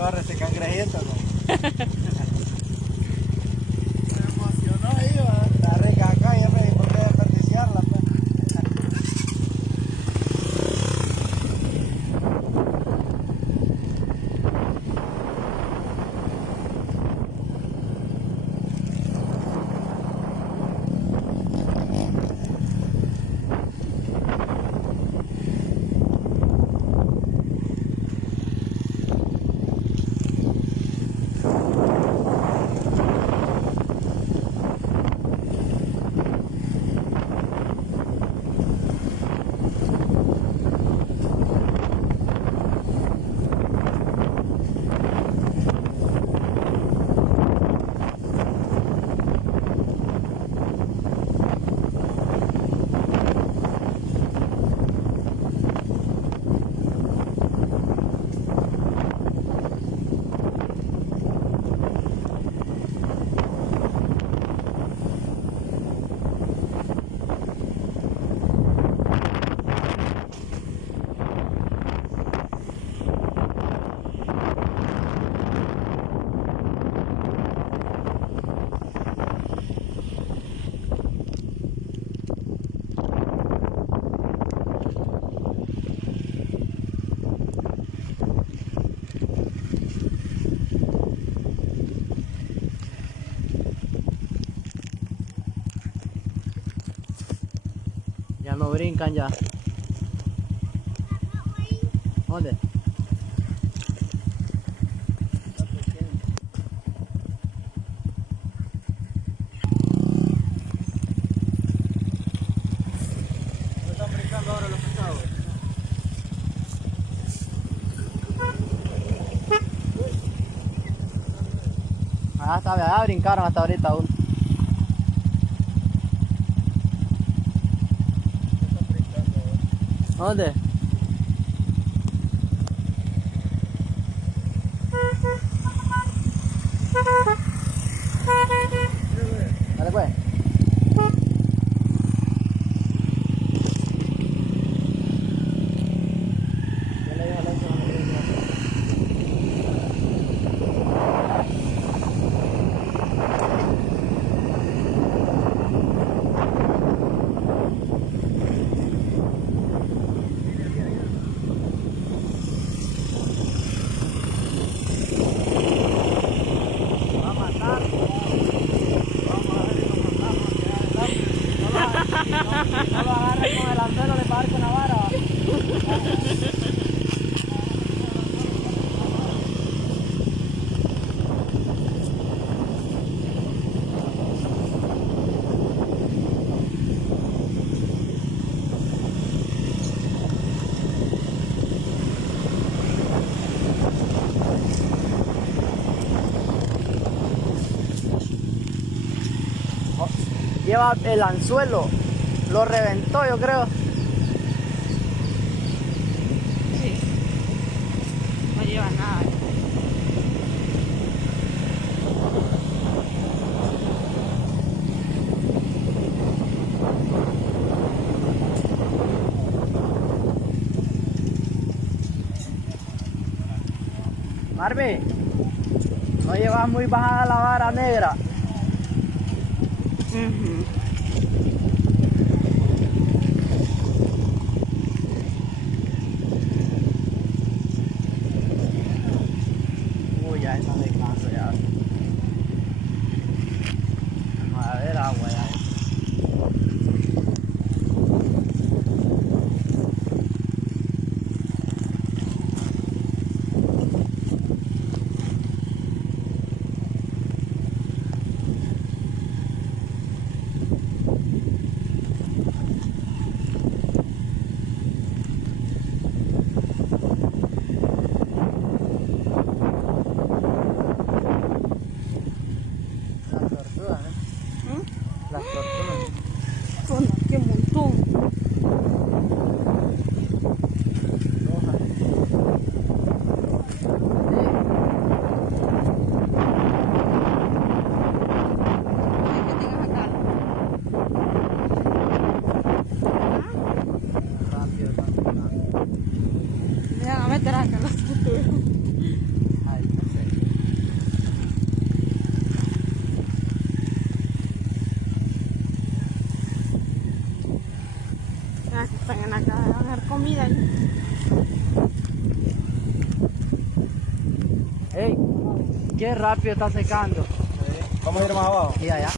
corre ese cangrejito, ¿no? Se emocionó ahí, va. Está rica acá y es por qué desperdiciarla, pues. Ya no brincan ya. ¿Dónde? ¿No están brincando ahora los pesados? Ah, está bien, ya brincaron hasta ahorita aún. ¿Dónde? Dale pues. Ya le dije a Alonso, no quiere decir. Va a matar. Vamos a ver si lo matamos. No lo agarre con el anzuelo, le va a dar con la vara. Lleva el anzuelo, lo reventó yo creo. Sí, no lleva nada. Marvin, no llevas muy bajada la vara negra. Uy, ya está descanso ya. Vamos a ver agua ya. Las tortugas. Son qué montón. Ay, que tengas acá. Rápido, rápido. Me van a meter acá las tortugas. Ahí está. Qué rápido está secando. Vamos a ir más abajo. Y allá.